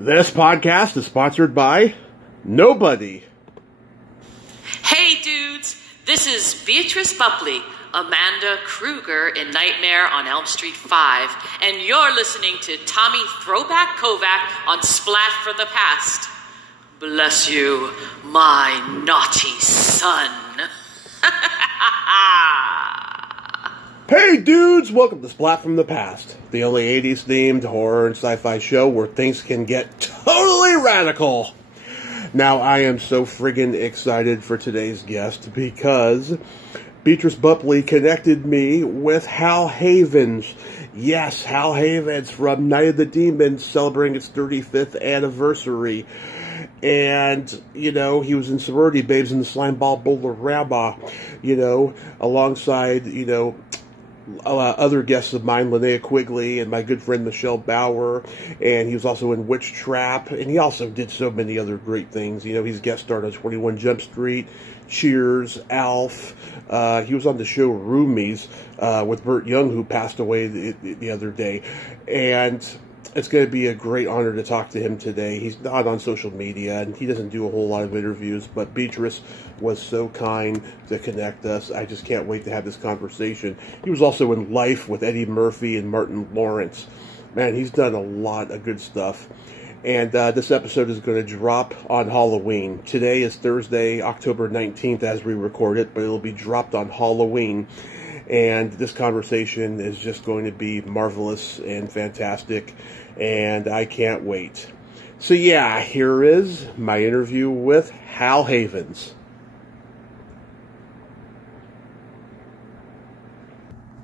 This podcast is sponsored by nobody. Hey dudes, this is Beatrice Bupley, Amanda Kruger in Nightmare on Elm Street 5, and you're listening to Tommy Throwback Kovac on Splat from the Past. Bless you, my naughty son. Hey dudes, welcome to Splat from the Past, the only 80s themed horror and sci-fi show where things can get totally radical. Now, I am so friggin' excited for today's guest because Beatrice Bupley connected me with Hal Havins. Yes, Hal Havins from Night of the Demons celebrating its 35th anniversary. And, you know, he was in Sorority Babes in the Slimeball Bowl-o-Rama, you know, alongside, you know, other guests of mine, Linnea Quigley and my good friend Michelle Bauer, and he was also in Witch Trap, and he also did so many other great things. You know, he's guest starred on 21 Jump Street, Cheers, Alf. He was on the show Roomies with Burt Young, who passed away the other day, and it's going to be a great honor to talk to him today. He's not on social media, and he doesn't do a whole lot of interviews, but Beatrice was so kind to connect us. I just can't wait to have this conversation. He was also in Life with Eddie Murphy and Martin Lawrence. Man, he's done a lot of good stuff. And this episode is going to drop on Halloween. Today is Thursday, October 19th as we record it, but it'll be dropped on Halloween. And this conversation is just going to be marvelous and fantastic, and I can't wait. So yeah, here is my interview with Hal Havins.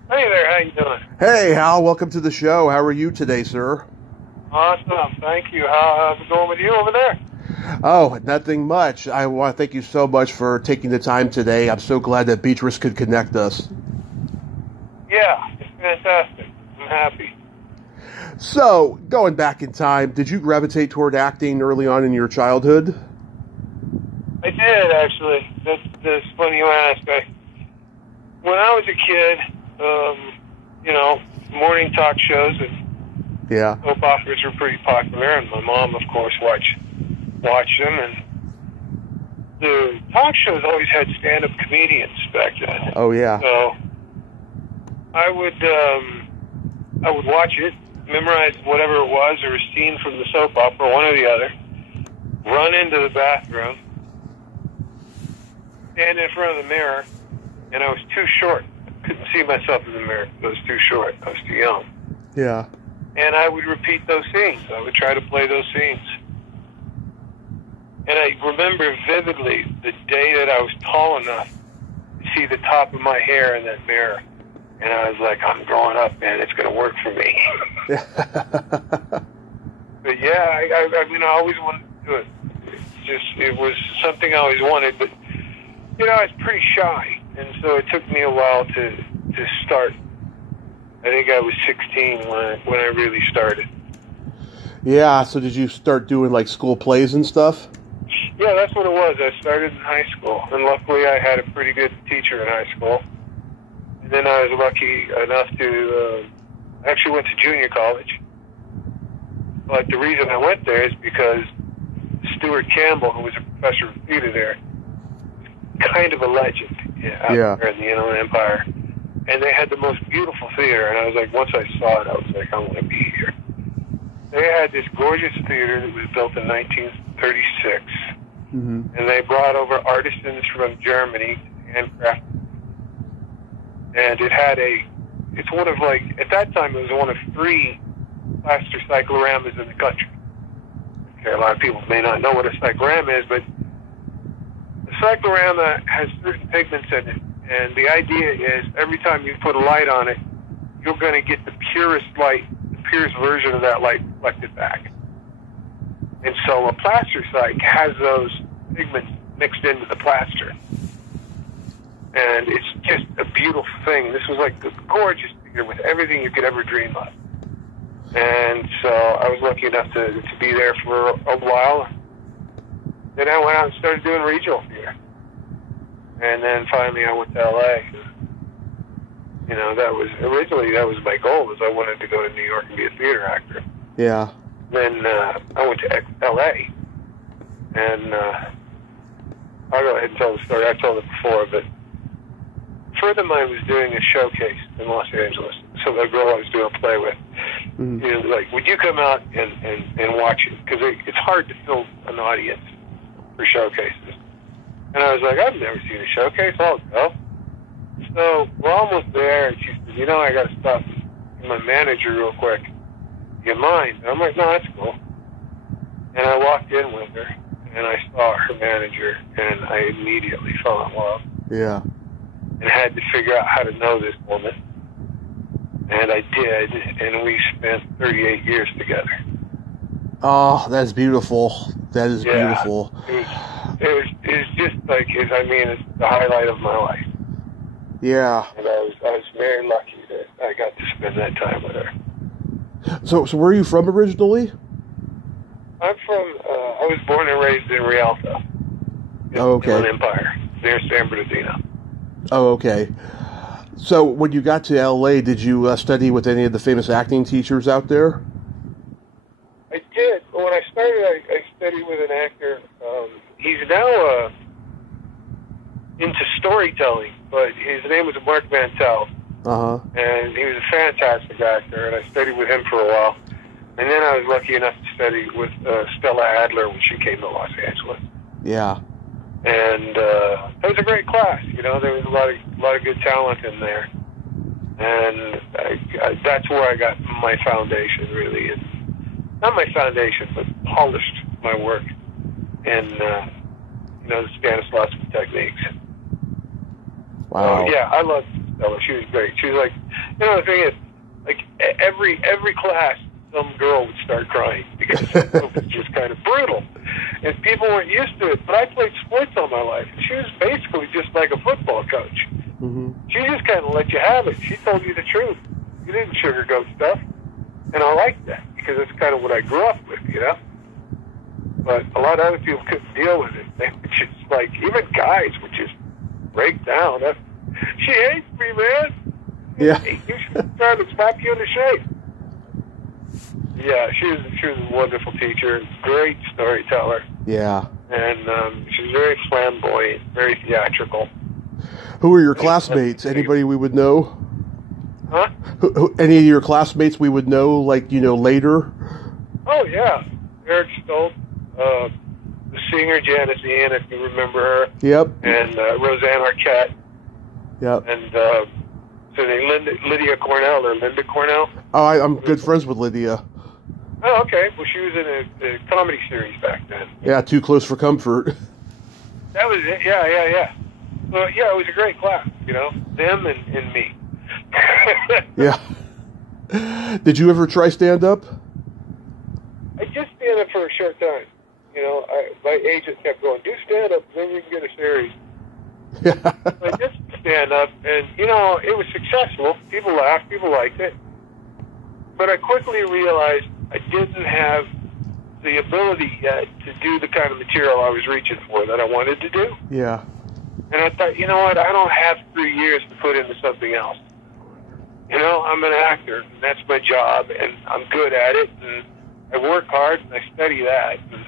Hey there, how you doing? Hey Hal, welcome to the show. How are you today, sir? Awesome, thank you. How's it going with you over there? Oh, nothing much. I want to thank you so much for taking the time today. I'm so glad that Beatrice could connect us. Yeah, it's fantastic. I'm happy. So, going back in time, did you gravitate toward acting early on in your childhood? I did, actually. That's funny you ask. When I was a kid, you know, morning talk shows and soap operas were pretty popular, and my mom, of course, watched them, and the talk shows always had stand-up comedians back then. Oh, yeah. So I would watch it, memorize whatever it was, or a scene from the soap opera, one or the other, run into the bathroom, stand in front of the mirror, and I was too short. I couldn't see myself in the mirror. I was too short. I was too young. Yeah. And I would repeat those scenes. I would try to play those scenes. And I remember vividly the day that I was tall enough to see the top of my hair in that mirror. And I was like, I'm growing up, man. It's going to work for me. But yeah, I mean, I always wanted to do it. It was something I always wanted. But, you know, I was pretty shy. And so it took me a while to start. I think I was 16 when I really started. Yeah, so did you start doing, like, school plays and stuff? Yeah, that's what it was. I started in high school. And luckily I had a pretty good teacher in high school. And then I was lucky enough to actually went to junior college. But the reason I went there is because Stuart Campbell, who was a professor of theater there, was kind of a legend out there in the Inland Empire. And they had the most beautiful theater. And I was like, once I saw it, I was like, I want to be here. They had this gorgeous theater that was built in 1936. Mm-hmm. And they brought over artisans from Germany to handcraft. And it's one of, like, at that time, it was one of 3 plaster cycloramas in the country. Okay, a lot of people may not know what a cyclorama is, but the cyclorama has certain pigments in it. And the idea is every time you put a light on it, you're going to get the purest light, the purest version of that light reflected back. And so a plaster cyc has those pigments mixed into the plaster. And it's just a beautiful thing. This was like the gorgeous theater with everything you could ever dream of. And so I was lucky enough to be there for a while. Then I went out and started doing regional theater. And then finally I went to LA. You know, that was my goal, was I wanted to go to New York and be a theater actor. Yeah. then I went to L.A., and I'll go ahead and tell the story. I've told it before, but a friend of mine was doing a showcase in Los Angeles. So the girl I was doing a play with, you know, like, would you come out and watch it? Because it's hard to fill an audience for showcases. And I was like, I've never seen a showcase. I'll go. So we're almost there, and she said, you know, I got to stop my manager real quick. You mind? And I'm like, no, that's cool. And I walked in with her, and I saw her manager, and I immediately fell in love. Yeah. And had to figure out how to know this woman. And I did, and we spent 38 years together. Oh, that's beautiful. That is beautiful. It was just like, I mean, it's the highlight of my life. Yeah. And I was very lucky that I got to spend that time with her. So where are you from originally? I'm from, I was born and raised in Rialto. In Empire, near San Bernardino. Oh, okay. So when you got to L.A., did you study with any of the famous acting teachers out there? I did. When I started, I studied with an actor. He's now into storytelling, but his name was Mark Mantel. Uh-huh. And he was a fantastic actor, and I studied with him for a while. And then I was lucky enough to study with Stella Adler when she came to Los Angeles. Yeah. And it was a great class. You know, there was a lot of good talent in there, and that's where I got my foundation, really. And not my foundation, but polished my work in you know, the Stanislavski techniques. Wow. Yeah, I loved Stella. She was great. She was like, you know, the thing is, like every class, some girl would start crying because it was just kind of brutal. And people weren't used to it. But I played sports all my life. And she was basically just like a football coach. Mm-hmm. She just kind of let you have it. She told you the truth. You didn't sugarcoat stuff. And I liked that because that's kind of what I grew up with, you know? But a lot of other people couldn't deal with it. They would just, like, even guys would just break down. She hates me, man. Yeah. You should try to slap you in the shape. Yeah, she was a wonderful teacher, great storyteller. Yeah. And she was very flamboyant, very theatrical. Who are your classmates? Anybody we would know? Huh? Any of your classmates we would know, like, you know, later? Oh, yeah. Eric Stoltz, the singer Janice Ian, if you remember her. Yep. And Roseanne Arquette. Yep. And Lydia Cornell, or Linda Cornell. Oh, I'm good friends with Lydia. Oh, okay. Well, she was in a comedy series back then. Yeah, Too Close for Comfort. That was it. Yeah. Well, yeah, it was a great class, you know, them and me. Yeah. Did you ever try stand-up? I just stand-up for a short time. You know, my agent kept going, do stand-up, then you can get a series. Yeah. I just stand-up, and, you know, it was successful. People laughed, people liked it. But I quickly realized I didn't have the ability yet to do the kind of material I was reaching for that I wanted to do. Yeah. And I thought, you know what, I don't have 3 years to put into something else. You know, I'm an actor, and that's my job, and I'm good at it, and I work hard, and I study that. And,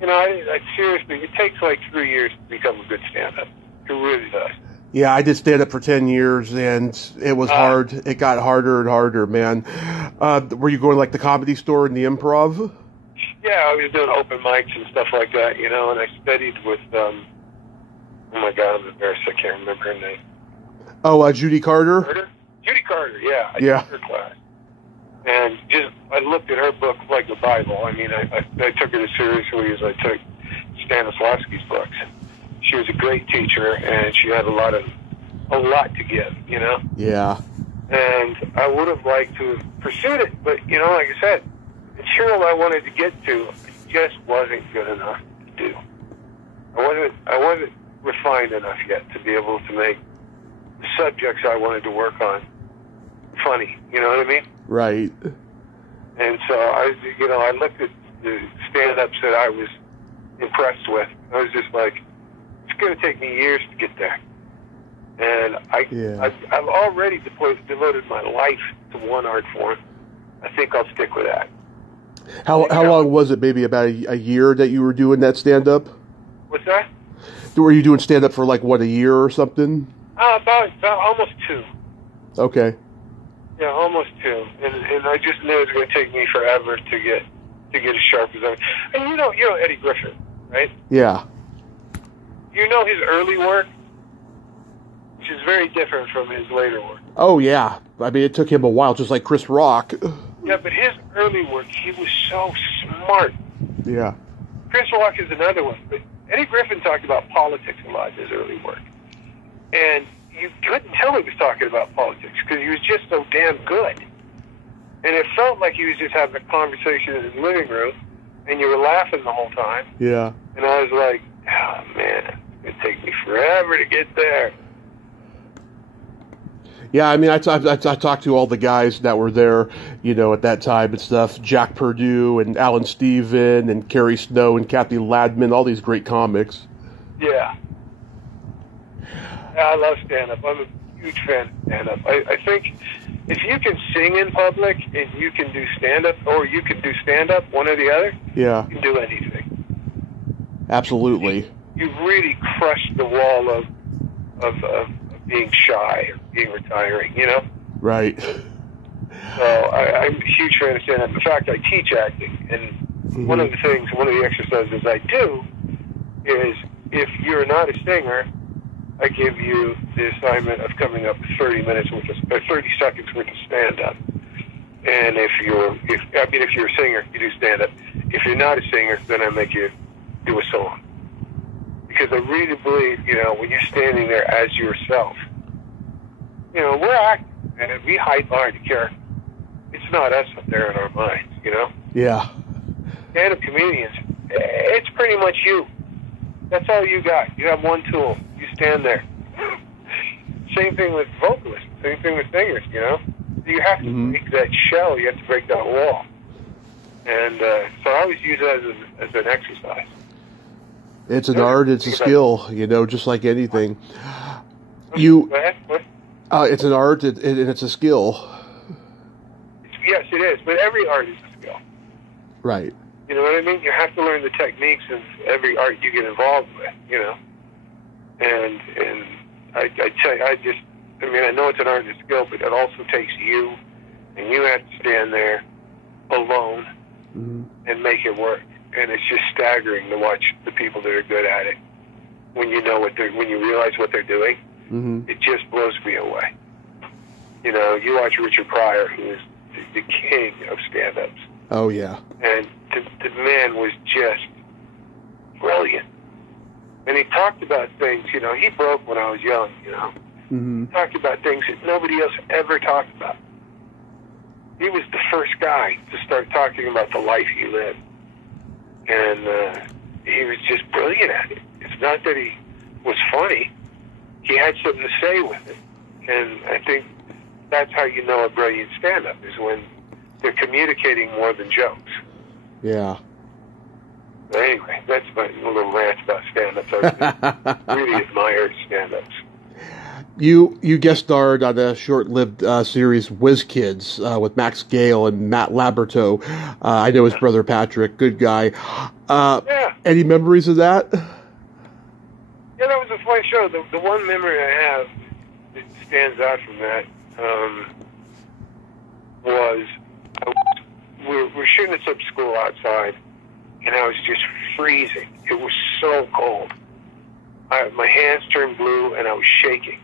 you know, I seriously, it takes like 3 years to become a good stand-up. It really does. Yeah, I did stand up for 10 years, and it was hard. It got harder and harder, man. Were you going like the Comedy Store and the Improv? Yeah, I was doing open mics and stuff like that, you know, and I studied with, oh my God, I'm embarrassed, I can't remember her name. Oh, Judy Carter? Judy Carter, yeah. I Yeah. took her class. And just, I looked at her book like the Bible. I mean, I took it as seriously as I took Stanislavski's books. She was a great teacher, and she had a lot to give, you know? Yeah. And I would have liked to have pursued it, but, you know, like I said, the material I wanted to get to just wasn't good enough to do. I wasn't refined enough yet to be able to make the subjects I wanted to work on funny, you know what I mean? Right. And so I looked at the stand-ups that I was impressed with. I was just like, it's going to take me years to get there. And I've already devoted my life to one art form. I think I'll stick with that. How long was it? Maybe about a year that you were doing that stand-up? What's that? Were you doing stand-up for like, what, a year or something? About almost 2. Okay. Yeah, almost 2. And I just knew it was going to take me forever to get as sharp as I. And you know Eddie Griffin, right? Yeah. You know his early work, which is very different from his later work. Oh, yeah. I mean, it took him a while, just like Chris Rock. Yeah, but his early work, he was so smart. Yeah. Chris Rock is another one. But Eddie Griffin talked about politics a lot in his early work. And you couldn't tell he was talking about politics because he was just so damn good. And it felt like he was just having a conversation in his living room, and you were laughing the whole time. Yeah. And I was like, oh, man, it's going to take me forever to get there. Yeah, I mean, I talked to all the guys that were there, at that time and stuff. Jack Perdue and Alan Steven and Kerry Snow and Kathy Ladman, all these great comics. Yeah. I love stand-up. I'm a huge fan of stand-up. I think if you can sing in public and you can do stand-up, or you can do stand-up, one or the other, yeah, you can do anything. Absolutely. You've really crushed the wall of being shy or being retiring, Right. So I'm a huge fan of stand-up. In fact, I teach acting, and one of the exercises I do is, if you're not a singer, I give you the assignment of coming up with 30 seconds worth of stand-up. And if you're a singer, you do stand-up. If you're not a singer, then I make you do a song. Because I really believe, when you're standing there as yourself, we're acting, and we hide behind a character. It's not us up there in our minds, Yeah. Stand-up comedians, it's pretty much you. That's all you got. You have one tool. You stand there. Same thing with vocalists. Same thing with singers, You have to break that shell. You have to break that wall. And so I always use that as an exercise. It's an art. It's a skill, just like anything. Go ahead. What? It's an art, and it's a skill. Yes, it is. But every art is a skill. Right. You know what I mean? You have to learn the techniques of every art you get involved with, And I tell you, I know it's an art and a skill, but it also takes you, and you have to stand there alone and make it work. And it's just staggering to watch the people that are good at it. When you realize what they're doing, it just blows me away. You watch Richard Pryor, who is the king of stand-ups. Oh, yeah. And the man was just brilliant. And he talked about things, he broke when I was young, He talked about things that nobody else ever talked about. He was the first guy to start talking about the life he lived. And he was just brilliant at it. It's not that he was funny. He had something to say with it. And I think that's how you know a brilliant stand-up, is when they're communicating more than jokes. Yeah. But anyway, that's my little rant about stand-ups. I really admire stand-ups. You guest starred on the short-lived series Whiz Kids with Max Gale and Matt Laberto. I know his brother Patrick, good guy. Yeah. Any memories of that? Yeah, that was a fun show. The one memory I have that stands out from that was we're shooting at some school outside, and I was just freezing. It was so cold. My hands turned blue, and I was shaking.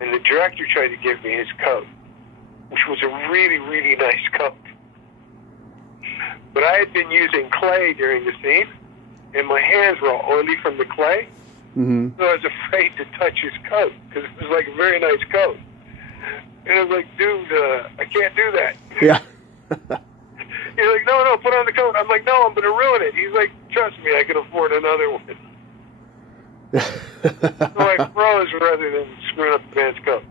And the director tried to give me his coat, which was a really, really nice coat. But I had been using clay during the scene, and my hands were all oily from the clay. So I was afraid to touch his coat, because it was like a very nice coat. And I was like, dude, I can't do that. Yeah. He's like, no, put on the coat. I'm like, no, I'm going to ruin it. He's like, trust me, I can afford another one. So I froze rather than screwing up the man's coat.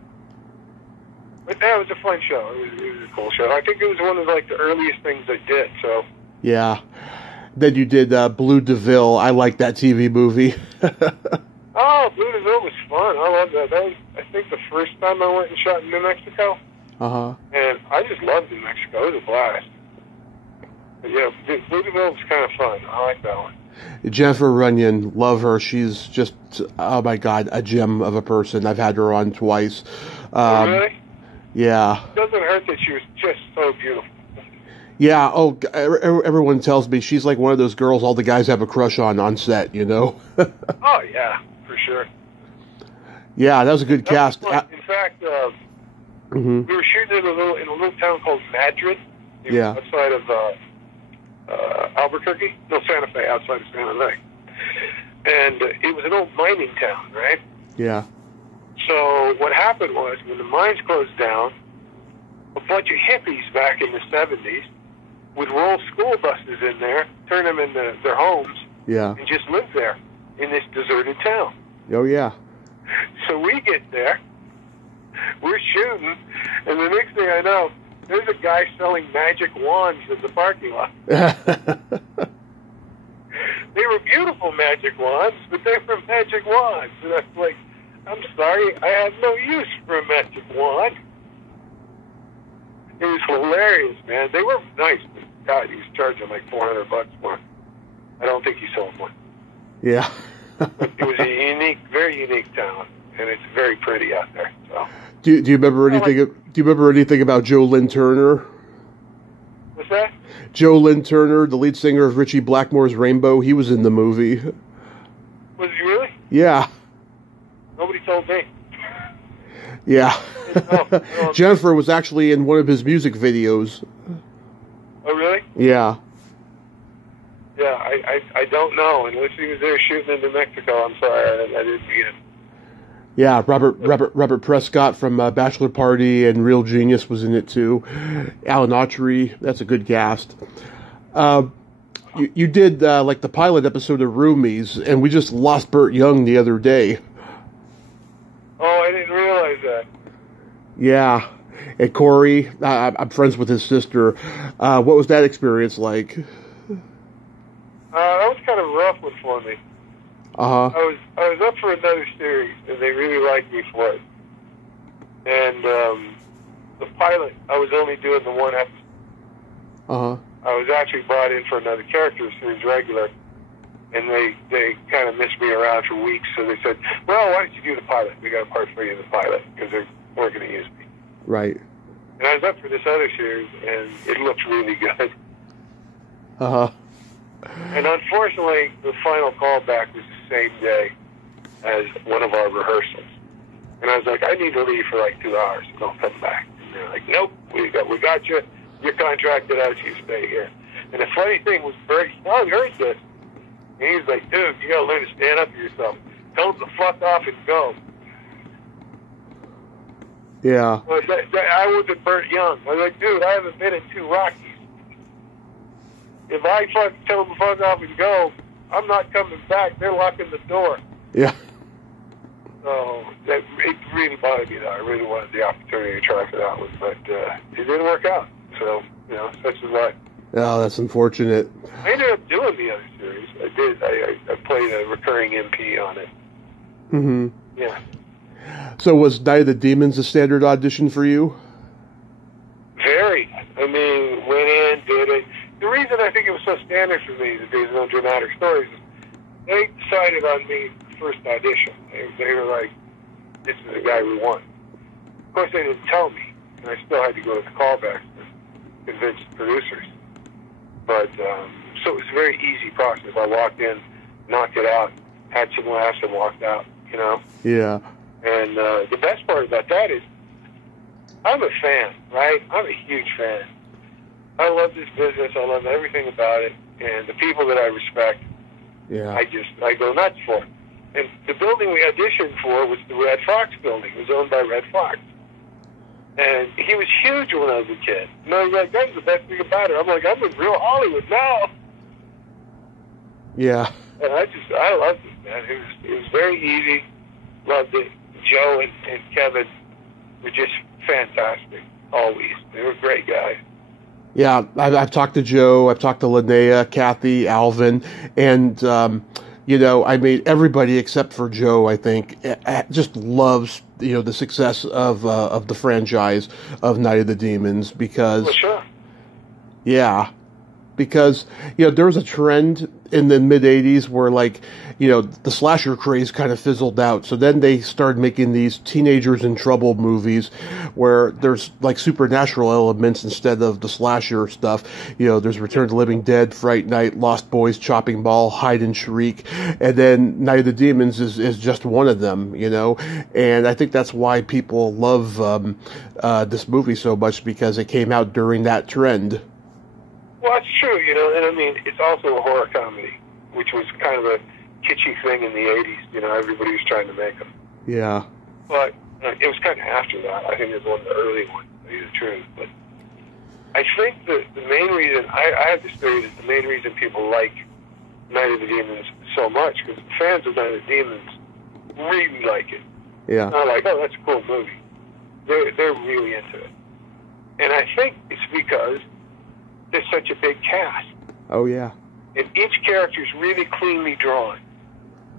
But that was a fun show. It was a cool show. I think it was one of the earliest things I did. So yeah. Then you did Blue DeVille. I like that TV movie. Oh, Blue DeVille was fun. I love that. That was, I think, the first time I went and shot in New Mexico. And I just loved New Mexico. It was a blast. But yeah, Louisville was kind of fun. I like that one. Jennifer Runyon, love her. She's just, oh my God, a gem of a person. I've had her on twice. Really? Yeah. It doesn't hurt that she was just so beautiful. Yeah, oh, everyone tells me she's like one of those girls all the guys have a crush on set, you know? Oh, yeah, for sure. Yeah, that was a good cast. In fact, we were shooting in a little town called Madrid, outside of Albuquerque. No, Santa Fe, outside of Santa Fe. And it was an old mining town, right? Yeah. So what happened was, when the mines closed down, a bunch of hippies back in the 70s would roll school buses in there, turn them into their homes, and just live there in this deserted town. Oh, yeah. So we get there, we're shooting, and the next thing I know, there's a guy selling magic wands in the parking lot. They were beautiful magic wands, but they were magic wands. And I was like, I'm sorry, I have no use for a magic wand. It was hilarious, man. They were nice, but God, he was charging like $400 for it. I don't think he sold one. Yeah. But it was a unique, very unique town, and it's very pretty out there. So. Do you remember anything? Do you remember anything about Joe Lynn Turner? What's that? Joe Lynn Turner, the lead singer of Ritchie Blackmore's Rainbow. He was in the movie. Was he really? Yeah. Nobody told me. Yeah. No. Jennifer was actually in one of his music videos. Oh, really? Yeah. Yeah, I don't know. Unless he was there shooting in New Mexico, I'm sorry, I didn't meet him. Yeah, Robert Prescott from Bachelor Party and Real Genius was in it too. Alan Autry, that's a good cast. You did like the pilot episode of Roomies, and we just lost Burt Young the other day. Oh, I didn't realize that. Yeah, and Corey, I'm friends with his sister. What was that experience like? That was kind of a rough one for me. Uh-huh. I was up for another series, and they really liked me for it. And the pilot, I was only doing the one episode. Uh-huh. I was actually brought in for another character, series regular, and they kind of missed me around for weeks. So they said, "Well, why don't you do the pilot? We got a part for you in the pilot," because they weren't going to use me. Right. And I was up for this other series, and it looked really good. Uh-huh. And unfortunately, the final callback was the same day as one of our rehearsals. And I was like, I need to leave for like 2 hours, and I'll come back. And they're like, nope, we got you. You're contracted out, you stay here. And the funny thing was, Bert Young heard this. And he was like, dude, you got to learn to stand up for yourself. Tell them to fuck off and go. Yeah. Well, I wasn't Burt Young. I was like, dude, I haven't been in 2 Rockies. If I tell them to fuck off and go, I'm not coming back. They're locking the door. Yeah. So it really bothered me, though. I really wanted the opportunity to try for that one, but it didn't work out. So, such is life. Oh, that's unfortunate. I ended up doing the other series. I did. I played a recurring MP on it. Mm-hmm. Yeah. So was Night of the Demons a standard audition for you? Very. I mean, went in, did it. The reason I think it was so standard for me to do No Dramatic Stories is they decided on me first audition. They were like, this is the guy we want. Of course, they didn't tell me, and I still had to go to the callbacks to convince the producers. But, so it was a very easy process. I walked in, knocked it out, had some laughs, and walked out, Yeah. And the best part about that is I'm a fan, right? I'm a huge fan. I love this business. I love everything about it. And the people that I respect, Yeah. I go nuts for. And the building we auditioned for was the Red Fox building. It was owned by Red Fox. And he was huge when I was a kid. And I was like, that's the best thing about it. I'm like, I'm in real Hollywood now. Yeah. And I loved it, man. It was very easy. Loved it. Joe and Kevin were just fantastic, always. They were great guys. Yeah, I've talked to Joe, I've talked to Linnea, Kathy, Alvin, and, I mean, everybody except for Joe, I think, just loves, the success of the franchise of Night of the Demons because... Well, sure. Yeah, because, there was a trend in the mid-'80s where, like, the slasher craze kind of fizzled out. So then they started making these teenagers in trouble movies where there's, like, supernatural elements instead of the slasher stuff. There's Return of the Living Dead, Fright Night, Lost Boys, Chopping Ball, Hide and Shriek, and then Night of the Demons is just one of them, and I think that's why people love this movie so much, because it came out during that trend. Well, that's true, and I mean, it's also a horror comedy, which was kind of a kitschy thing in the 80s, everybody was trying to make them. Yeah. But it was kind of after that. I think it was one of the early ones, to tell you the truth. But I think that the main reason, I have this theory that the main reason people like Night of the Demons so much, because the fans of Night of the Demons really like it. Yeah. Not like, oh, that's a cool movie. They're really into it. And I think it's because there's such a big cast. Oh, yeah. And each character is really cleanly drawn.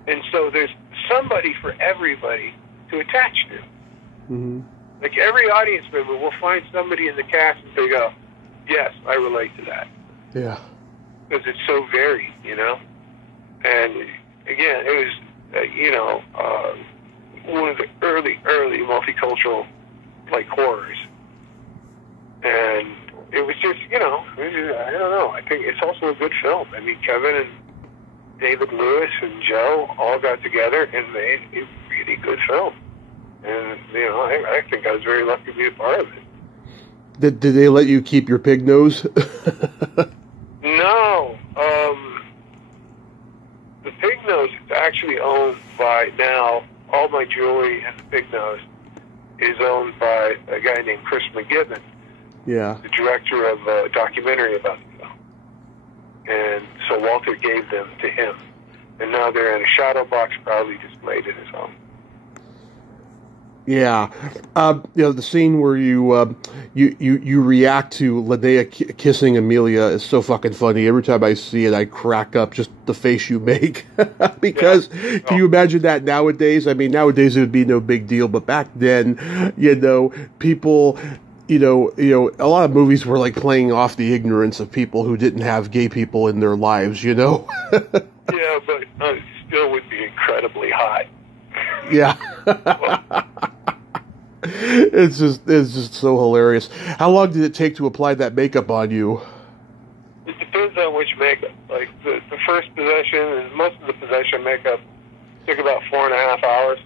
And so there's somebody for everybody to attach to. Mm-hmm. Like every audience member will find somebody in the cast and they go, yes, I relate to that. Yeah. Because it's so varied, And again, it was, one of the early multicultural, like, horrors. And it was just, I don't know. I think it's also a good film. I mean, Kevin and David Lewis and Joe all got together and made a really good film. And, I think I was very lucky to be a part of it. Did they let you keep your pig nose? No. The pig nose is actually owned by, now, all my jewelry and the pig nose is owned by a guy named Chris McGibbon. Yeah. The director of a documentary about the film. And so Walter gave them to him. And now they're in a shadow box, proudly displayed in his home. Yeah. The scene where you react to Linnea kissing Amelia is so fucking funny. Every time I see it, I crack up, just the face you make. Because, can you imagine that nowadays? I mean, nowadays it would be no big deal, but back then, people... a lot of movies were like playing off the ignorance of people who didn't have gay people in their lives, Yeah, but it still would be incredibly hot. Yeah. It's just so hilarious. How long did it take to apply that makeup on you? It depends on which makeup. Like the first possession and most of the possession makeup took about 4.5 hours.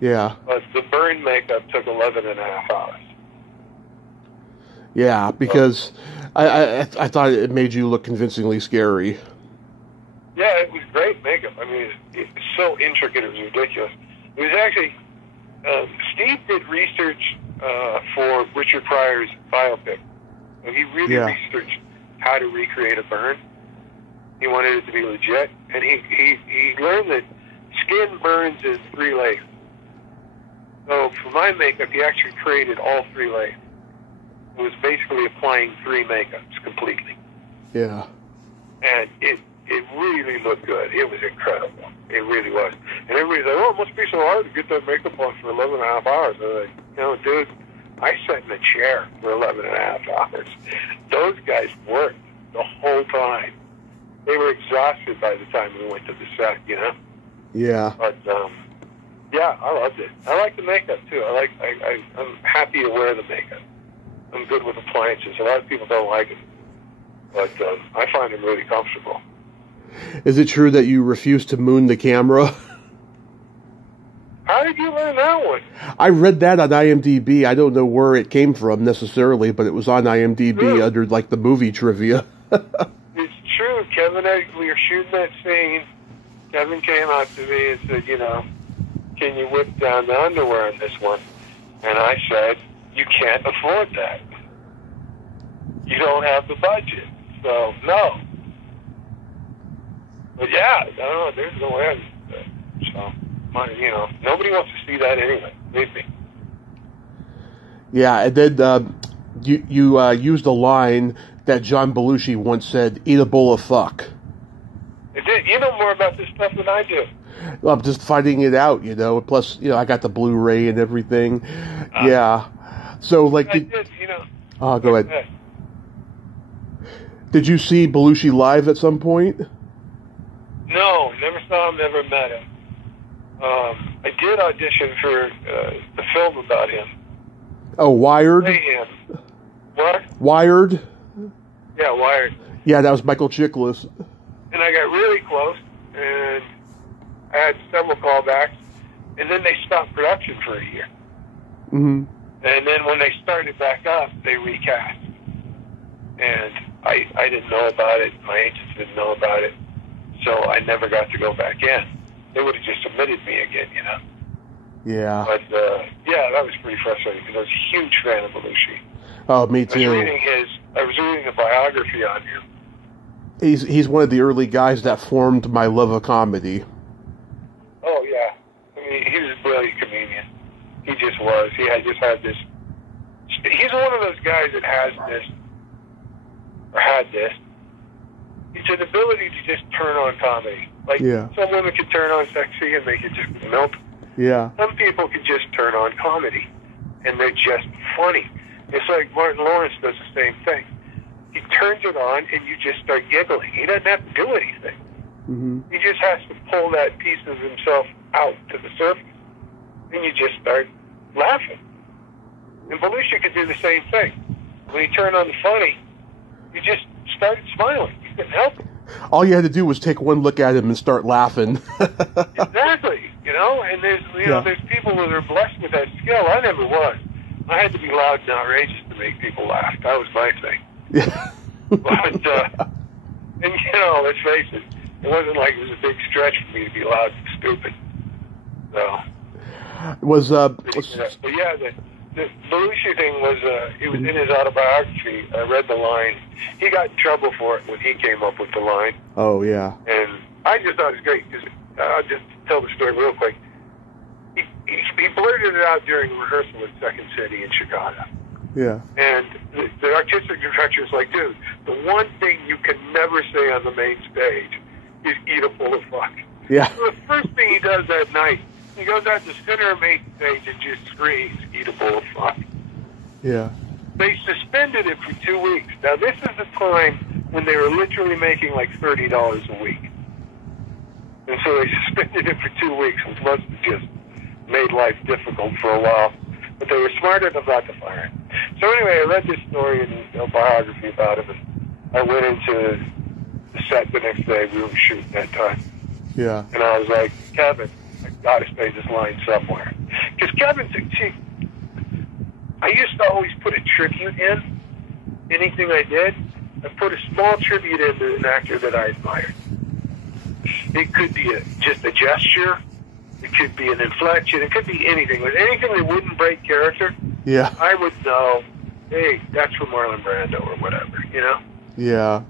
Yeah. But the burn makeup took 11.5 hours. Yeah, because I thought it made you look convincingly scary. Yeah, it was great makeup. I mean, it's so intricate, it was ridiculous. It was actually, Steve did research for Richard Pryor's biopic. So he really researched how to recreate a burn. He wanted it to be legit, and he learned that skin burns in 3 layers. So for my makeup, he actually created all 3 layers. It was basically applying 3 makeups completely. Yeah. And it really looked good. It was incredible. It really was. And everybody's like, oh, it must be so hard to get that makeup on for 11.5 hours. And I'm like, dude, I sat in a chair for 11.5 hours. Those guys worked the whole time. They were exhausted by the time we went to the set, Yeah. But, yeah, I loved it. I like the makeup, too. I'm happy to wear the makeup. I'm good with appliances. A lot of people don't like it, but I find them really comfortable. Is it true that you refuse to moon the camera? How did you learn that one? I read that on IMDb. I don't know where it came from necessarily, but it was on IMDb under like the movie trivia. It's true. Kevin, we were shooting that scene. Kevin came out to me and said, can you whip down the underwear on this one? And I said, you can't afford that. You don't have the budget. So, no. But yeah, no, there's no way I can do that. So, nobody wants to see that anyway. Believe me. Yeah, and then you used a line that John Belushi once said, eat a bowl of fuck. You know more about this stuff than I do. Well, I'm just finding it out, Plus, I got the Blu-ray and everything. Yeah. So, like... I did, Oh, go ahead. Did you see Belushi live at some point? No, never saw him, never met him. I did audition for the film about him. Oh, Wired? Play him. What? Wired? Yeah, Wired. Yeah, that was Michael Chiklis. And I got really close, and I had several callbacks, and then they stopped production for a year. Mm-hmm. And then when they started back up, they recast. And I didn't know about it. My agents didn't know about it. So I never got to go back in. They would have just submitted me again, you know? Yeah. But, yeah, that was pretty frustrating because I was a huge fan of Belushi. Oh, me too. I was reading a biography on him. He's one of the early guys that formed my love of comedy. Oh, yeah. I mean, he was a brilliant comedian. He just was. He just had this... He's one of those guys that has this, or had this. It's an ability to just turn on comedy. Like, some women can turn on sexy and they can just melt. Yeah. Some people can just turn on comedy, and they're just funny. It's like Martin Lawrence does the same thing. He turns it on, and you just start giggling. He doesn't have to do anything. Mm-hmm. He just has to pull that piece of himself out to the surface, and you just start laughing. And Belushi could do the same thing. When he turned on the funny, you just started smiling. You couldn't help it. All you had to do was take one look at him and start laughing. Exactly. You know, and there's there's people that are blessed with that skill. I never was. I had to be loud and outrageous to make people laugh. That was my thing. Yeah. But, and you know, let's face it wasn't like it was a big stretch for me to be loud and stupid. So. But yeah, the Belushi thing was, it was in his autobiography. I read the line. He got in trouble for it when he came up with the line. Oh, yeah. And I just thought it was great, because I'll just tell the story real quick. He blurted it out during rehearsal at Second City in Chicago. Yeah. And the artistic director was like, dude, the one thing you can never say on the main stage is eat a bowl of fuck. Yeah. So the first thing he does that night, he goes out to the center of main stage and just screams, eat a bowl of fuck. Yeah. They suspended it for 2 weeks. Now, this is the time when they were literally making like $30 a week. And so they suspended it for 2 weeks, which must have just made life difficult for a while. But they were smart enough not to fire him. So anyway, I read this story in a biography about him, and I went into the set the next day. We were shooting that time. Yeah. And I was like, Kevin, I got to say this line somewhere. Because Kevin's I used to always put a tribute in anything I did. I put a small tribute into an actor that I admired. It could be just a gesture. It could be an inflection. It could be anything. But anything that wouldn't break character, yeah, I would know, hey, that's from Marlon Brando or whatever, you know? Yeah.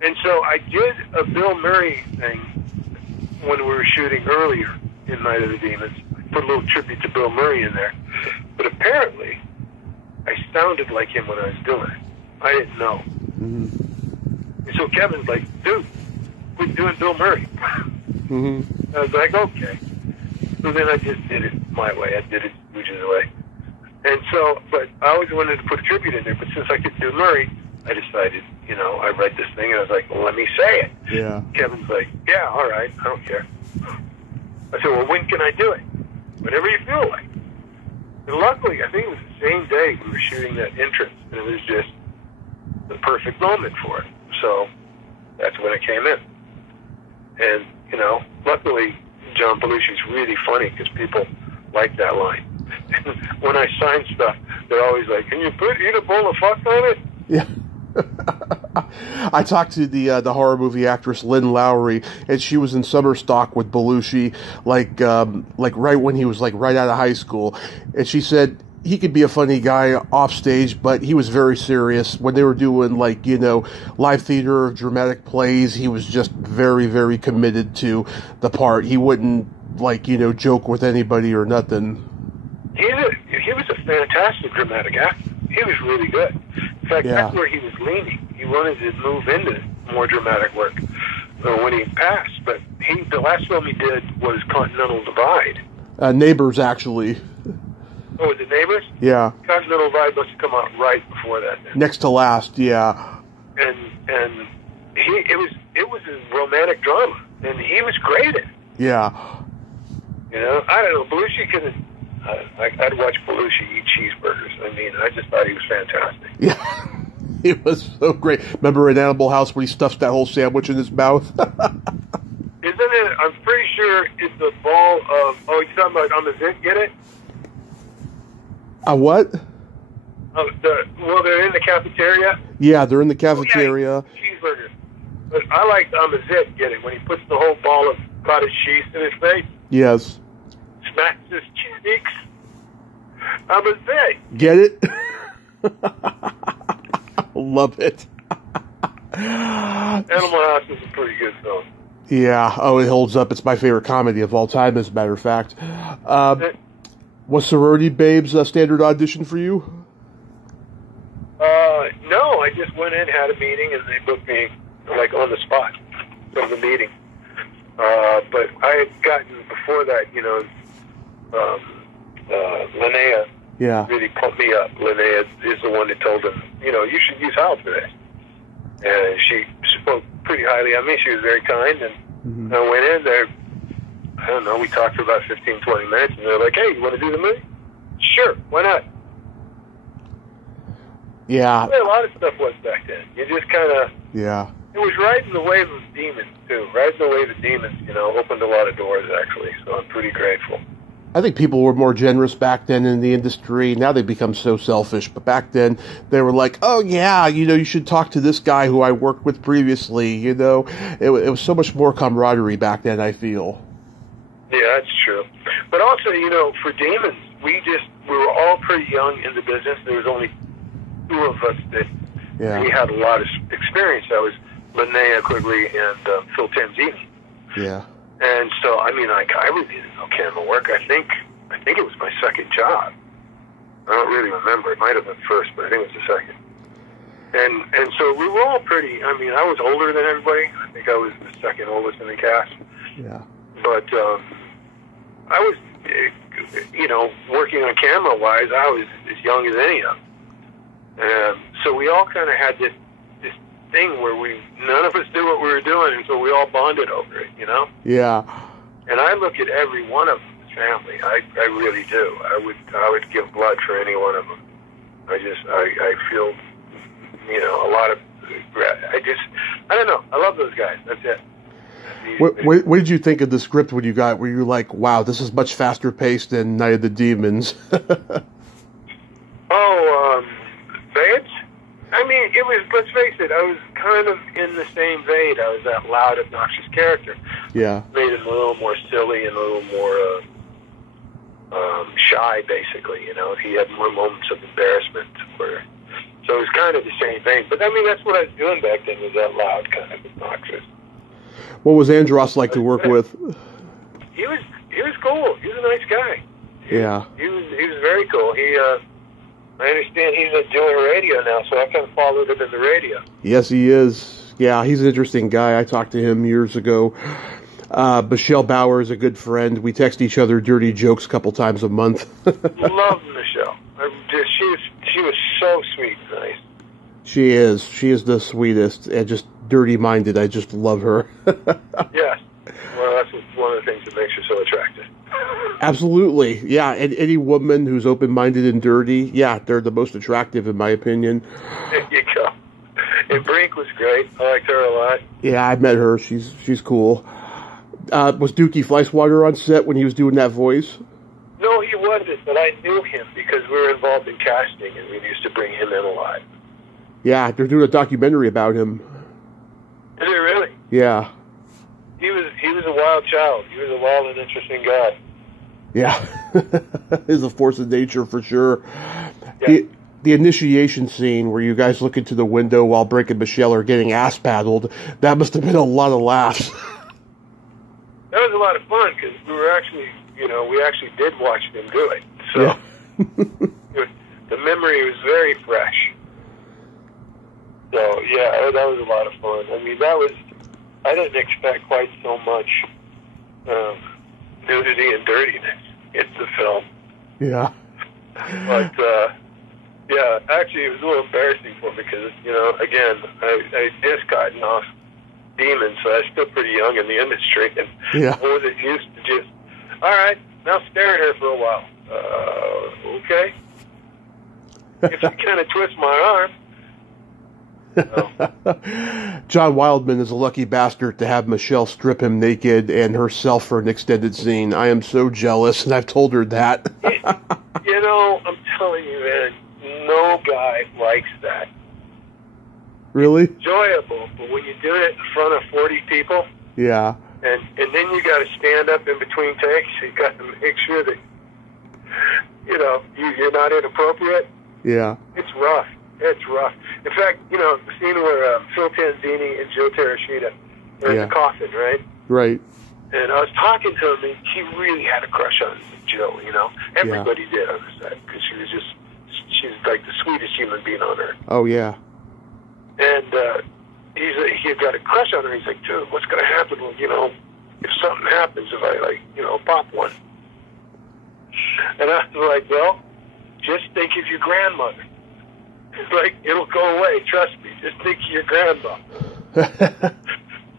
And so I did a Bill Murray thing when we were shooting earlier in Night of the Demons. I put a little tribute to Bill Murray in there. But apparently, I sounded like him when I was doing it. I didn't know. Mm-hmm. And so Kevin's like, dude, we're doing Bill Murray. Mm-hmm. I was like, okay. So then I just did it my way. I did it Stooges' way. And so, but I always wanted to put a tribute in there. But since I could do Murray, I decided, you know, I read this thing and I was like, well, let me say it. Yeah. Kevin's like, yeah, all right, I don't care. I said, well, when can I do it? Whenever you feel like. And luckily, I think it was the same day we were shooting that entrance, and it was just the perfect moment for it. So that's when it came in. And, you know, luckily, John Belushi's really funny because people like that line. When I sign stuff, they're always like, can you eat a bowl of fuck on it? Yeah. I talked to the horror movie actress Lynn Lowry, and she was in summer stock with Belushi, like right when he was like right out of high school, and she said he could be a funny guy off stage, but he was very serious when they were doing like, you know, live theater, dramatic plays. He was just very, very committed to the part. He wouldn't like, you know, joke with anybody or nothing. He was a fantastic dramatic actor. He was really good. In fact, that's where he was leaning. He wanted to move into more dramatic work when he passed. But the last film he did was Continental Divide. Neighbors, actually. Oh, was it Neighbors? Yeah. Continental Divide must have come out right before that. Then. Next to last, yeah. and it was a romantic drama, and he was great at it. Yeah. You know, I don't know. Belushi could. I'd watch Belushi eat cheeseburgers. I mean, I just thought he was fantastic. Yeah. He was so great. Remember in Animal House when he stuffs that whole sandwich in his mouth? Isn't it? I'm pretty sure it's the ball of. Oh, you're talking about on the Zit, get it? A what? Oh, well, they're in the cafeteria. Yeah, they're in the cafeteria. Oh, yeah, cheeseburgers. But I like on the Zit, get it? When he puts the whole ball of cottage cheese in his face. Yes. Smacks his cheeks. I'm a Zit. Get it? Love it. Animal House is a pretty good film. Yeah. Oh, it holds up. It's my favorite comedy of all time, as a matter of fact. Was Sorority Babes a standard audition for you? No, I just went in, had a meeting, and they booked me, like, on the spot from the meeting. But I had gotten, before that, you know, Linnea really pumped me up. Linnea is the one that told him, you know, you should use Hal for this. And she spoke pretty highly of me. She was very kind, and I went in there. I don't know, we talked for about 15, 20 minutes, and they're like, hey, you want to do the movie? Sure, why not? Yeah. A lot of stuff was back then. You just kind of... Yeah. It was riding the wave of demons, too. Riding the wave of demons, you know, opened a lot of doors, actually, so I'm pretty grateful. I think people were more generous back then in the industry. Now they've become so selfish. But back then, they were like, oh, yeah, you know, you should talk to this guy who I worked with previously. You know, it was so much more camaraderie back then, I feel. Yeah, that's true. But also, you know, for demons, we were all pretty young in the business. There was only two of us that we had a lot of experience. That was Linnea Quigley and Phil Tanzini. Yeah. And so, I mean, I really didn't know camera work. I think it was my second job. I don't really remember. It might have been first, but I think it was the second. And so we were all pretty, I mean, I was older than everybody. I think I was the second oldest in the cast. Yeah. But I was, you know, working on camera-wise, I was as young as any of them. So we all kind of had this thing where none of us knew what we were doing, and so we all bonded over it, you know? Yeah. And I look at every one of them as family. I really do. I would give blood for any one of them. I feel, you know, a lot of, I don't know. I love those guys. That's it. What did you think of the script when you got, were you like, wow, this is much faster paced than Night of the Demons? Babes? I mean, it was, let's face it, I was kind of in the same vein. I was that loud, obnoxious character. Yeah. Made him a little more silly and a little more shy, basically, you know. He had more moments of embarrassment. So it was kind of the same vein. But, I mean, that's what I was doing back then, was that loud, kind of obnoxious. What was Andros like to work with? He was cool. He was a nice guy. Yeah. He was very cool. I understand he's doing radio now, so I kind of followed him in the radio. Yes, he is. Yeah, he's an interesting guy. I talked to him years ago. Michelle Bauer is a good friend. We text each other dirty jokes a couple times a month. Love Michelle. She was so sweet and nice. She is. She is the sweetest and just dirty-minded. I just love her. Yes. Well, that's one of the things that makes her so attractive. Absolutely. Yeah, and any woman who's open-minded and dirty, yeah, they're the most attractive in my opinion. There you go. And Brink was great. I liked her a lot. Yeah, I met her. She's cool. Was Dookie Fleischwater on set when he was doing that voice? No, he wasn't, but I knew him because we were involved in casting, and we used to bring him in a lot. Yeah, they're doing a documentary about him. Is it really? Yeah. He was a wild child. He was a wild and interesting guy. Yeah. He's a force of nature for sure. Yeah. The initiation scene where you guys look into the window while Brink and Michelle are getting ass paddled, that must have been a lot of laughs. That was a lot of fun because we actually did watch them do it. So yeah. The memory was very fresh. So yeah, that was a lot of fun. I mean, I didn't expect quite so much nudity and dirtiness in the film. Yeah. But Yeah, actually, it was a little embarrassing for me because, you know, again, I just gotten off Demons, so I was still pretty young in the industry, and Yeah. I wasn't used to just, all right, now stare at her for a while. Okay. If you kind of twist my arm. So. John Wildman is a lucky bastard to have Michelle strip him naked and herself for an extended scene. I am so jealous, and I've told her that. You know, I'm telling you, man, no guy likes that. Really? Enjoyable, but when you do it in front of 40 people, Yeah. and then you got to stand up in between takes, you got to make sure that, you know, you're not inappropriate. Yeah. It's rough. It's rough. In fact, you know, the scene where Phil Tanzini and Joe Terashita are in the coffin, right? Right. And I was talking to him, and he really had a crush on Jill, you know. Everybody did on the set, because she's like the sweetest human being on earth. Oh, yeah. And he had got a crush on her. He's like, dude, what's going to happen when, you know, if something happens, if I, like, you know, pop one? And I was like, well, just think of your grandmother. Like, it'll go away, trust me. Just think of your grandma.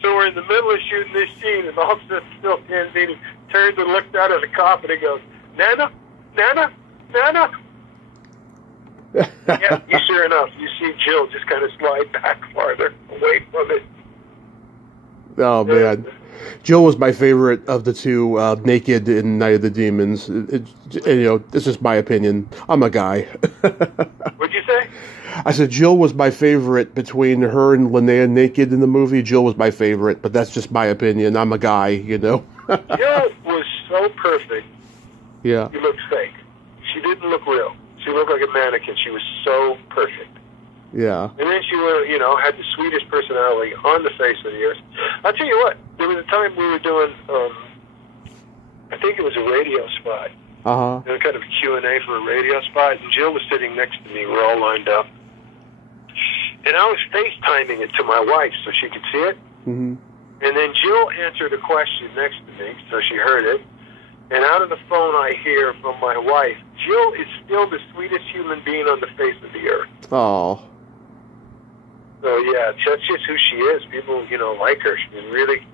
So we're in the middle of shooting this scene, and all of a sudden Phil Tanzini turns and looks out of the coffin and goes, Nana, Nana, Nana. Yeah, sure enough, you see Jill just kind of slide back farther away from it. Oh, man. Jill was my favorite of the two, naked in Night of the Demons. You know, this is my opinion. I'm a guy. What'd you say? I said Jill was my favorite between her and Linnea naked in the movie. Jill was my favorite, but that's just my opinion. I'm a guy, you know. Jill was so perfect. Yeah. She looked fake. She didn't look real. She looked like a mannequin. She was so perfect. Yeah. And then she, you know, had the sweetest personality on the face of the earth. I'll tell you what. There was a time we were doing, I think it was a radio spot. Uh-huh. You know, kind of a Q&A for a radio spot. And Jill was sitting next to me. We're all lined up. And I was FaceTiming it to my wife so she could see it. Mm-hmm. And then Jill answered a question next to me, so she heard it. And out of the phone I hear from my wife, Jill is still the sweetest human being on the face of the earth. Oh. So, yeah, that's just who she is. People, you know, like her. She's really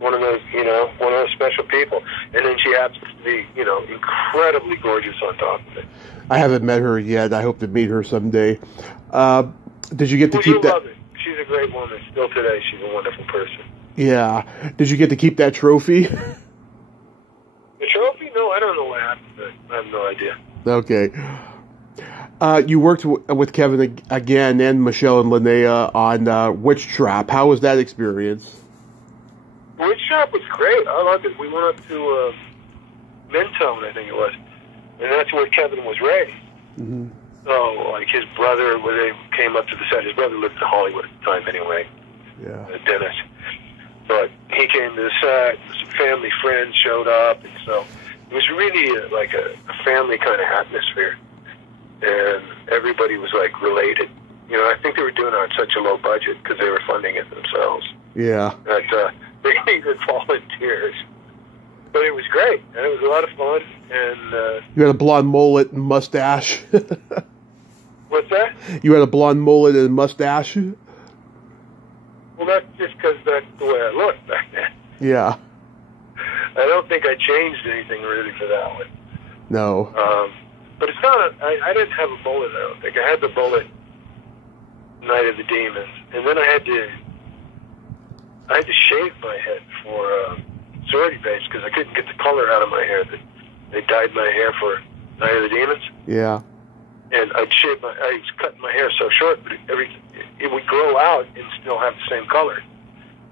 one of those, you know, one of those special people. And then she happens to be, you know, incredibly gorgeous on top of it. I haven't met her yet. I hope to meet her someday. Did you get to keep that? Love it. She's a great woman. Still today, she's a wonderful person. Yeah. Did you get to keep that trophy? The trophy? No, I don't know what happened to it. I have no idea. Okay. You worked with Kevin again and Michelle and Linnea on Witch Trap. How was that experience? Witch Trap was great. I loved it. We went up to Mentone, I think it was. And that's where Kevin was raised. Mm-hmm. So, like, his brother, when they came up to the set, his brother lived in Hollywood at the time anyway. Yeah. Dennis. But he came to the set, some family friends showed up, and so it was really like a family kind of atmosphere. And everybody was, like, related. You know, I think they were doing it on such a low budget because they were funding it themselves. Yeah. That they needed volunteers. But it was great, and it was a lot of fun. And you had a blonde mullet and mustache. What's that? You had a blonde mullet and mustache? Well, that's just because that's the way I looked back then. Yeah. I don't think I changed anything really for that one. No. But it's not I didn't have a mullet, I don't think. I had the mullet Night of the Demons. And then I had to shave my head for Sorority Babes because I couldn't get the color out of my hair. They dyed my hair for Night of the Demons. Yeah. And I was cutting my hair so short, but it would grow out and still have the same color,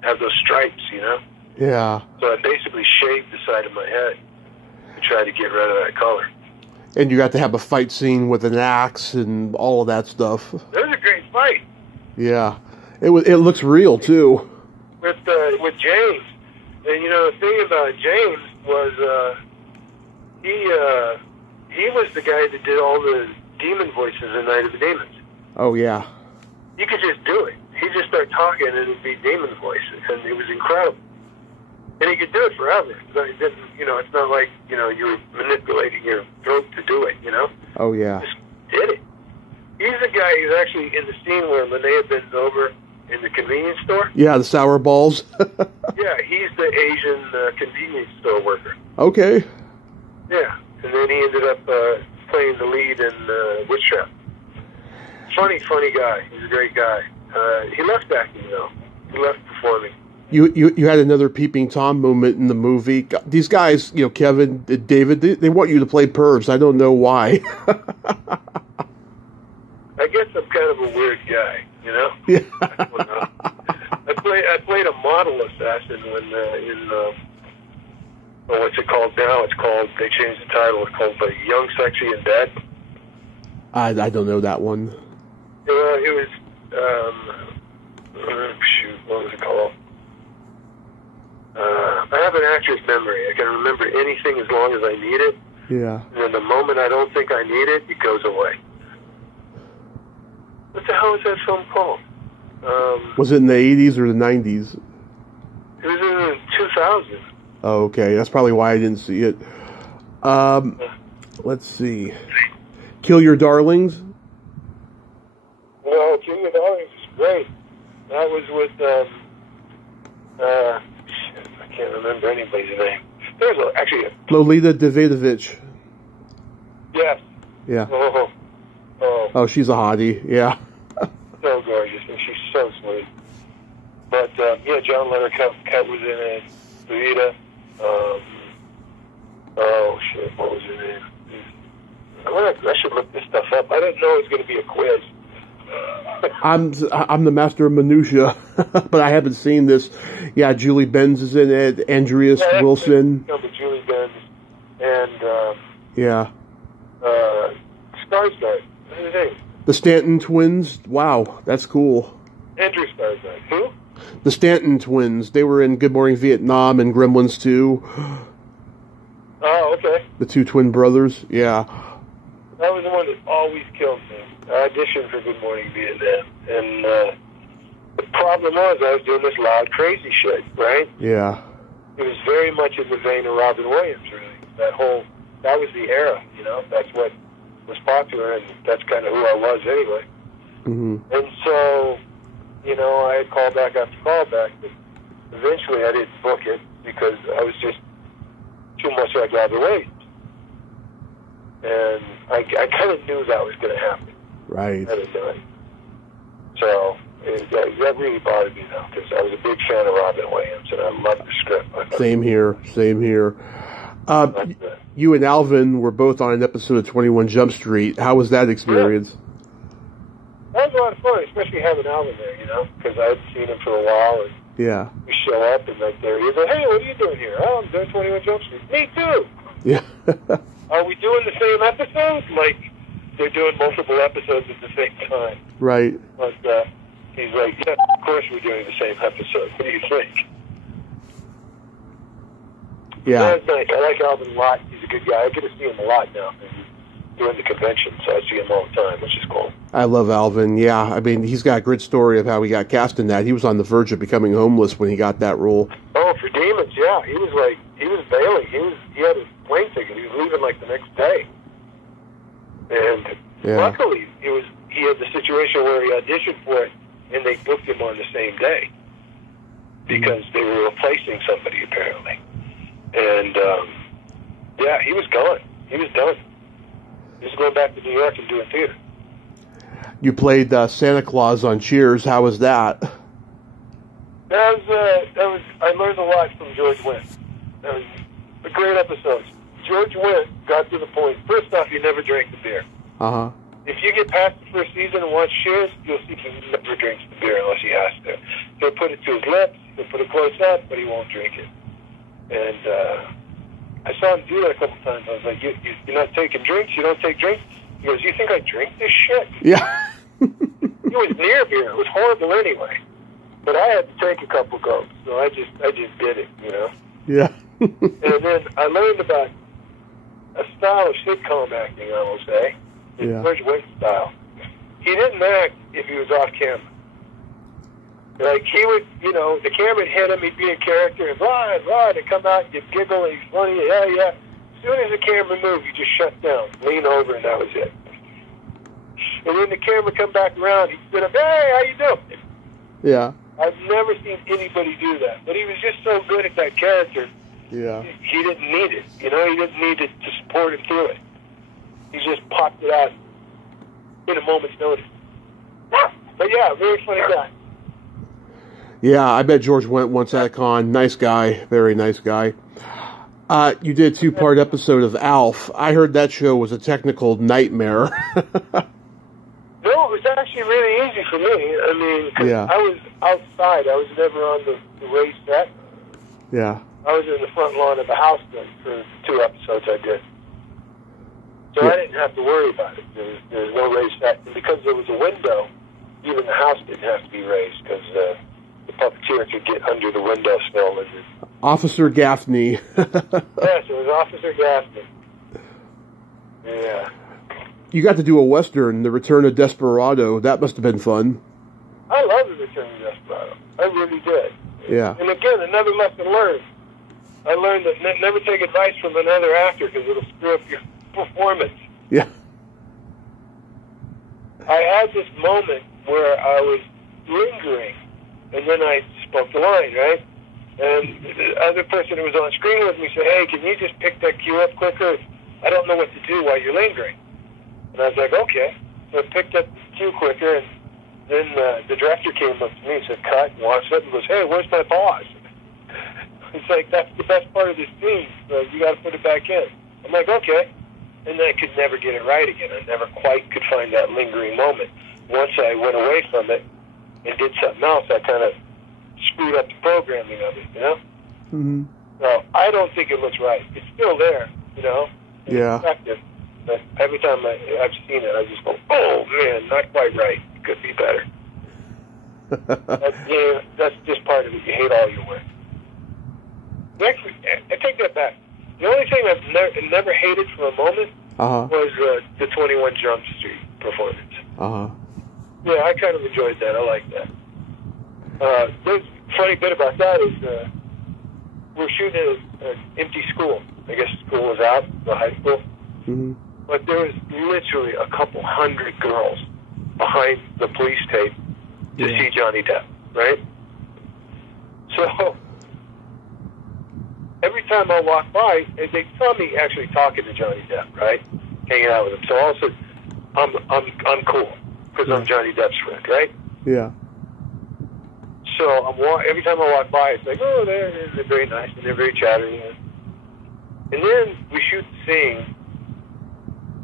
have those stripes, you know? Yeah. So I basically shaved the side of my head to try to get rid of that color. And you got to have a fight scene with an axe and all of that stuff. That was a great fight. Yeah. It looks real, too. With James. And, you know, the thing about James was he was the guy that did all the demon voices in Night of the Demons. Oh, yeah. You could just do it. He'd just start talking and it'd be demon voices, and it was incredible. And he could do it forever. It didn't, you know, it's not like, you know, you were manipulating your throat to do it, you know? Oh, yeah. Just did it. He's the guy who's actually in the scene where Linnea bends over in the convenience store. Yeah, the sour balls. Yeah, he's the Asian convenience store worker. Okay. Yeah, and then he ended up playing the lead in Witch Trap. Funny guy. He's a great guy. He left acting, though. He left performing. You had another Peeping Tom moment in the movie. These guys, Kevin, David, they want you to play pervs. I don't know why. I guess I'm kind of a weird guy, Yeah. I don't know. I played a model assassin when what's it called now? They changed the title. It's called Young, Sexy, and Dead. I don't know that one. It was, what was it called? I have an actor's memory. I can remember anything as long as I need it. Yeah. And then the moment I don't think I need it, it goes away. What the hell is that film called? Was it in the 80s or the 90s? It was in the 2000s. Oh, okay. That's probably why I didn't see it. Let's see. Kill Your Darlings? No, Kill Your Darlings is great. That was with, I can't remember anybody's name. There's actually a... Lolita Davidovich. Yes. Yeah. Oh. Oh, she's a hottie. Yeah. So gorgeous, and she's so sweet. But, yeah, John Leonard Cut was in it. Lolita. Oh, shit, what was her name? I should look this stuff up. I didn't know it was going to be a quiz. I'm the master of minutia, but I haven't seen this. Yeah, Julie Benz is in it. Andreas Wilson. Julie Benz and yeah. Skarsgård. What's his name? The Stanton twins. Wow, that's cool. Andrew Skarsgård. Who? The Stanton twins. They were in Good Morning Vietnam and Gremlins 2. Oh, okay. The two twin brothers. Yeah. That was the one that always killed me. I auditioned for Good Morning Vietnam, and the problem was I was doing this loud, crazy shit, right? Yeah. It was very much in the vein of Robin Williams, really. That was the era, That's what was popular, and that's kind of who I was anyway. Mm-hmm. And so, I had callback after callback, but eventually I didn't book it because I was just too much like Robin Williams. And I kind of knew that was going to happen. Right. I didn't do it. So that really bothered me now because I was a big fan of Robin Williams and I loved the script. Same here. You and Alvin were both on an episode of 21 Jump Street. How was that experience? Yeah. That was a lot of fun, especially having Alvin there, because I hadn't seen him for a while. And yeah. We show up and there he is. Like, hey, what are you doing here? Oh, I'm doing 21 Jump Street. Me too. Yeah. Are we doing the same episode? Like, they're doing multiple episodes at the same time. Right. But he's like, yeah, of course we're doing the same episode. What do you think? Yeah. That's nice. I like Alvin a lot. He's a good guy. I get to see him a lot now. He's doing the convention, so I see him all the time, which is cool. I love Alvin. Yeah. I mean, he's got a great story of how he got cast in that. He was on the verge of becoming homeless when he got that role. Oh, for Demons, yeah. He was bailing. He had his plane ticket. He was leaving like the next day. And luckily, he had the situation where he auditioned for it, and they booked him on the same day because they were replacing somebody apparently. And yeah, he was gone. He was done. He was going back to New York and doing theater. You played Santa Claus on Cheers. How was that? That was. I learned a lot from George Wendt. That was a great episode. George Wendt got to the point. First off, he never drank the beer. Uh-huh. If you get past the first season and watch Cheers, you'll see he never drinks the beer unless he has to. He'll put it to his lips, he'll put it close up, but he won't drink it. And I saw him do that a couple times. I was like, you're not taking drinks? You don't take drinks? He goes, you think I drink this shit? Yeah. It was near beer. It was horrible anyway. But I had to take a couple gulps, so I just did it, Yeah. And then I learned about a style of sitcom acting, I will say. Yeah. George Wendt style. He didn't act if he was off camera. Like, he would, the camera would hit him, he'd be in character, and blah, and come out, and you'd giggle, and he's funny, yeah. As soon as the camera moved, you just shut down, lean over, and that was it. And when the camera come back around, he stood up, hey, how you doing? Yeah. I've never seen anybody do that. But he was just so good at that character. Yeah. He didn't need it. You know, he didn't need it to support him through it. He just popped it out in a moment's notice. But yeah, very funny guy. Yeah, I met George Wendt once at a con. Nice guy. Very nice guy. You did a 2-part episode of Alf. I heard that show was a technical nightmare. No, it was actually really easy for me. I mean, 'cause Yeah. I was outside. I was never on the raised set. Yeah. I was in the front lawn of the house then for the 2 episodes I did. So Yeah. I didn't have to worry about it. There was no raised set. And because there was a window, even the house didn't have to be raised because the puppeteer could get under the window still. And Officer Gaffney. yes, it was Officer Gaffney. Yeah. You got to do a Western, The Return of Desperado. That must have been fun. I love The Return of Desperado. I really did. Yeah. And again, another lesson learned. I learned that never take advice from another actor because it'll screw up your performance. Yeah. I had this moment where I was lingering, and then I spoke the line, right? And the other person who was on screen with me said, hey, can you just pick that cue up quicker? I don't know what to do while you're lingering. And I was like, okay. So I picked up the cue quicker, and then the director came up to me and said, cut, and walks up and goes, hey, where's my pause? It's like, that's the best part of this scene, so you got to put it back in. I'm like, okay. And then I could never get it right again. I never quite could find that lingering moment. Once I went away from it and did something else, I kind of screwed up the programming of it, you know? Mm-hmm. So I don't think it looks right. It's still there, you know? It's Yeah. effective. But every time I've seen it, I just go, oh, man, not quite right. It could be better. That's just part of it. You hate all your work. Actually, I take that back. The only thing I've never hated for a moment was the 21 Jump Street performance. Yeah, I kind of enjoyed that. I like that. The funny bit about that is we're shooting at an empty school. I guess school was out, the high school. Mm-hmm. But there was literally a couple hundred girls behind the police tape to see Johnny Depp, right? So every time I walk by, and they saw me actually talking to Johnny Depp, right, hanging out with him. So all of a sudden, I'm cool because I'm Johnny Depp's friend, right? Yeah. So every time I walk by, it's like, oh, they're very nice and they're very chatty. And then we shoot the scene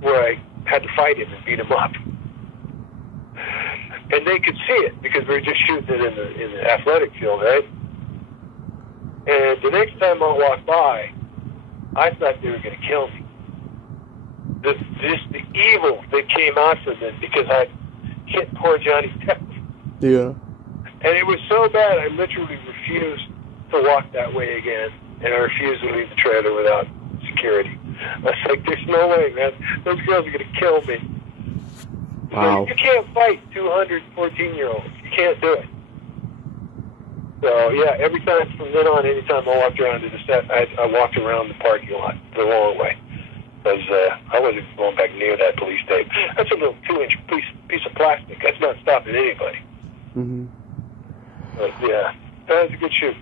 where I had to fight him and beat him up. And they could see it because we were just shooting it in the athletic field, right? And the next time I walked by, I thought they were going to kill me. The evil that came out from them because I hit poor Johnny Depp. Yeah. And it was so bad, I literally refused to walk that way again, and I refused to leave the trailer without security. I was like, there's no way, man. Those girls are going to kill me. Wow. So you can't fight 214-year-olds. You can't do it. So, yeah, every time from then on, anytime I walked around to the set, I walked around the parking lot the long way. Because I wasn't going back near that police tape. That's a little 2-inch piece of plastic. That's not stopping anybody. Mm-hmm. But, yeah, that was a good shoot.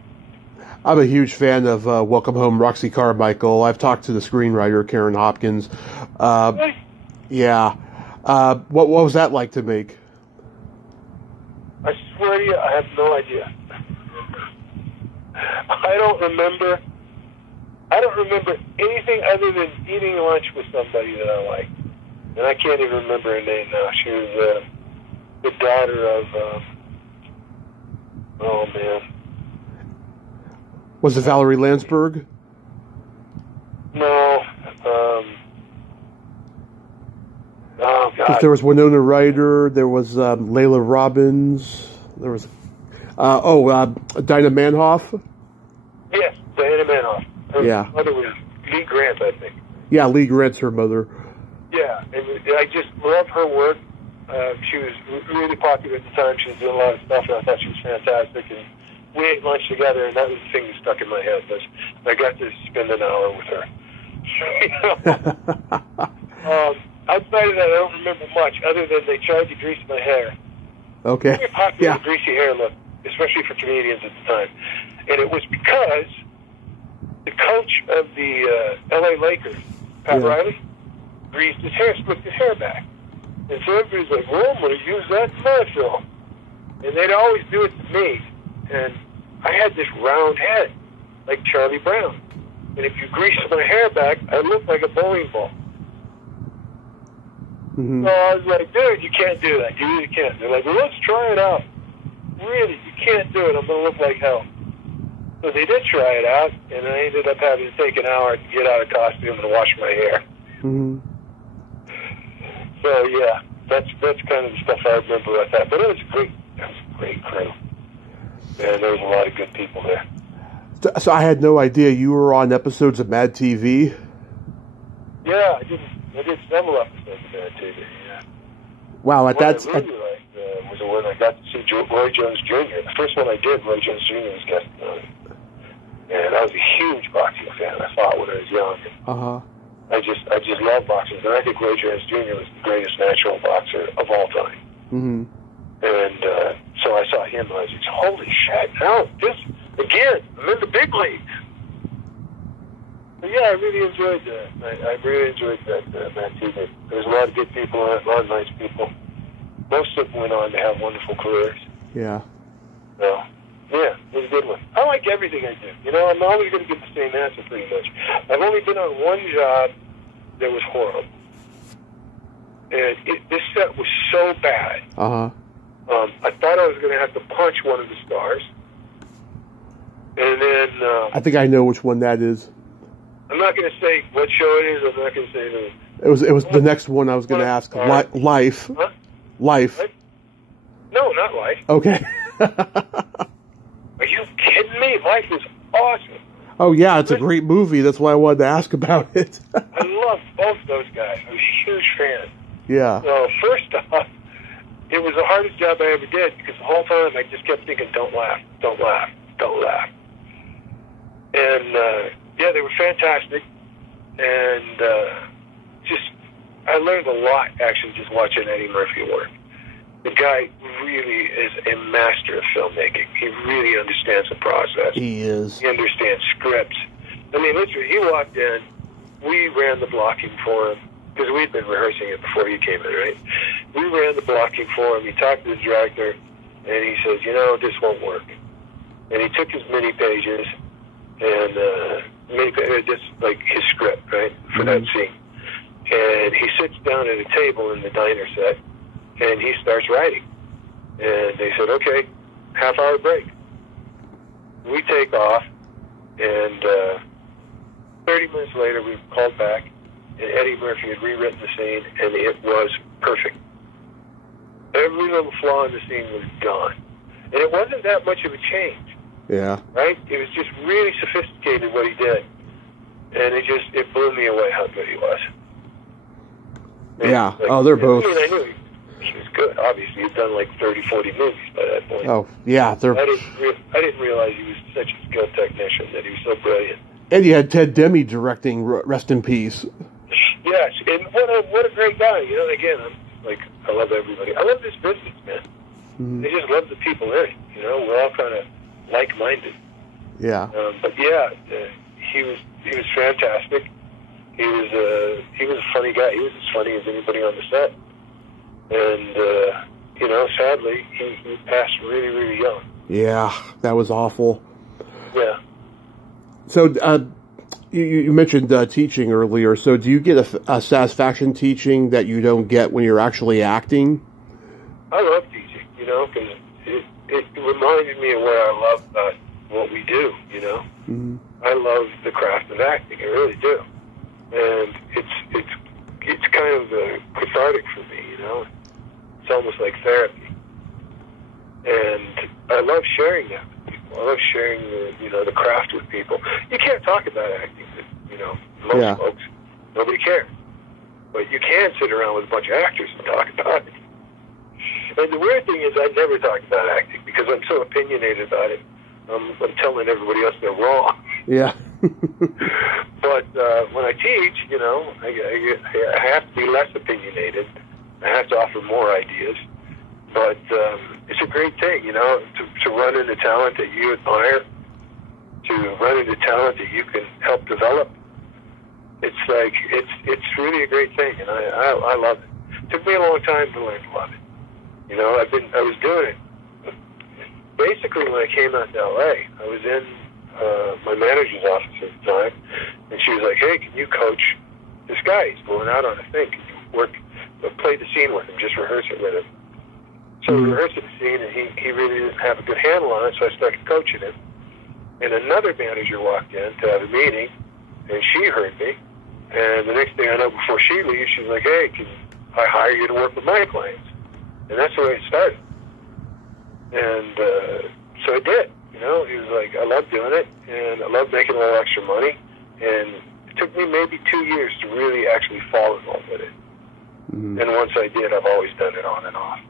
I'm a huge fan of Welcome Home, Roxy Carmichael. I've talked to the screenwriter, Karen Hopkins. Really? Yeah. What was that like to make? I swear to you, I have no idea. I don't remember anything other than eating lunch with somebody that I liked. And I can't even remember her name now. She was the daughter of, oh man. Was it Valerie Landsberg? No. Oh, God. There was Winona Ryder. There was Layla Robbins. There was Dinah Manhoff. Yes, Diana Manoff. Her mother was Lee Grant, I think. Yeah, Lee Grant's her mother. Yeah, and I just love her work. She was really popular at the time. She was doing a lot of stuff, and I thought she was fantastic. And we ate lunch together, and that was the thing that stuck in my head. Was I got to spend an hour with her. outside of that, I don't remember much other than they tried to grease my hair. Okay. Very popular greasy hair look, especially for comedians at the time. And it was because the coach of the L.A. Lakers, Pat Riley, greased his hair, slicked his hair back. And so everybody's like, well, I'm going to use that in my film. And they'd always do it to me. And I had this round head, like Charlie Brown. And if you greased my hair back, I looked like a bowling ball. Mm-hmm. So I was like, dude, you can't do that. You really can't. They're like, well, let's try it out. Really, you can't do it. I'm going to look like hell. So they did try it out, and I ended up having to take an hour to get out of costume and wash my hair. Mm-hmm. So, yeah, that's kind of the stuff I remember about that. But it was a great crew. And there was a lot of good people there. So I had no idea you were on episodes of Mad TV. Yeah, I did several episodes of Mad TV, yeah. Wow, What I really liked was the one I got to see Roy Jones Jr. The first one I did, Roy Jones Jr. was guesting on it. And I was a huge boxing fan. I fought when I was young. Uh-huh. I just love boxing. And I think Roy Jones Jr. was the greatest natural boxer of all time. Mm-hmm. And so I saw him, and I was like, holy shit, now this, again, I'm in the big leagues. But yeah, I really enjoyed that. I really enjoyed that TV. There was a lot of good people on it, a lot of nice people. Most of them went on to have wonderful careers. Yeah. So, yeah, it was a good one. I like everything I do. You know, I'm always going to get the same answer pretty much. I've only been on one job that was horrible. And this set was so bad. Uh-huh. I thought I was going to have to punch one of the stars. And then... I think I know which one that is. I'm not going to say what show it is. I'm not going to say the... It was the next one I was going to ask. Life. Huh? Life. What? No, not Life. Okay. Are you kidding me? Life is awesome. Oh, yeah, it's a great movie. That's why I wanted to ask about it. I love both those guys. I was a huge fan. Yeah. So, first off, it was the hardest job I ever did because the whole time I just kept thinking, don't laugh, don't laugh, don't laugh. And, yeah, they were fantastic. And I learned a lot, actually, just watching Eddie Murphy work. The guy really is a master of filmmaking. He really understands the process. He is. He understands scripts. I mean, literally, he walked in. We ran the blocking for him because we'd been rehearsing it before he came in, right? We ran the blocking for him. He talked to the director, and he says, you know, this won't work. And he took his mini pages and just like his script, right, for that scene. And he sits down at a table in the diner set, and he starts writing. And they said, okay, half-hour break. We take off, and 30 minutes later, we called back, and Eddie Murphy had rewritten the scene, and it was perfect. Every little flaw in the scene was gone. And it wasn't that much of a change. Yeah. Right? It was just really sophisticated what he did. And it blew me away how good he was. And yeah. They're both. I mean, I knew he was good. Obviously, he'd done like 30, 40 movies by that point. Oh, yeah. I didn't realize he was such a skilled technician, that he was so brilliant. And you had Ted Demme directing Rest in Peace. Yes, and what a great guy. You know, again, I love everybody. I love this business, man. Mm-hmm. I just love the people in it. You know, we're all kind of like-minded. Yeah. But yeah, he was fantastic. He was a funny guy. He was as funny as anybody on the set. And you know, sadly, he passed really, really young. Yeah, that was awful. Yeah. So you mentioned teaching earlier. So do you get a satisfaction teaching that you don't get when you're actually acting? I love teaching, you know, because it reminded me of what I love about what we do, you know. Mm-hmm. I love the craft of acting, I really do. And it's kind of cathartic for me, you know. It's almost like therapy. And I love sharing that with people. I love sharing the craft with people. You can't talk about acting with, most folks. Nobody cares. But you can sit around with a bunch of actors and talk about it. And the weird thing is I never talk about acting because I'm so opinionated about it. I'm telling everybody else they're wrong. Yeah. But when I teach, you know, I have to be less opinionated. I have to offer more ideas. But it's a great thing, you know, to run into talent that you admire, to run into talent that you can help develop. It's like, it's really a great thing, and I love it. It took me a long time to learn to love it. You know, I was doing it. Basically, when I came out to L.A., I was in my manager's office at the time, and she was like, hey, can you coach this guy? He's going out on a thing. Can you play the scene with him, just rehearse it with him. So we rehearsed the scene, and he really didn't have a good handle on it, so I started coaching him. And another manager walked in to have a meeting, and she heard me. And the next thing I know, before she leaves, she's like, hey, can I hire you to work with my clients? And that's the way it started. And so I did. You know, he was like, I love doing it, and I love making a little extra money. And it took me maybe 2 years to really actually fall in love with it. Mm-hmm. And once I did, I've always done it on and off.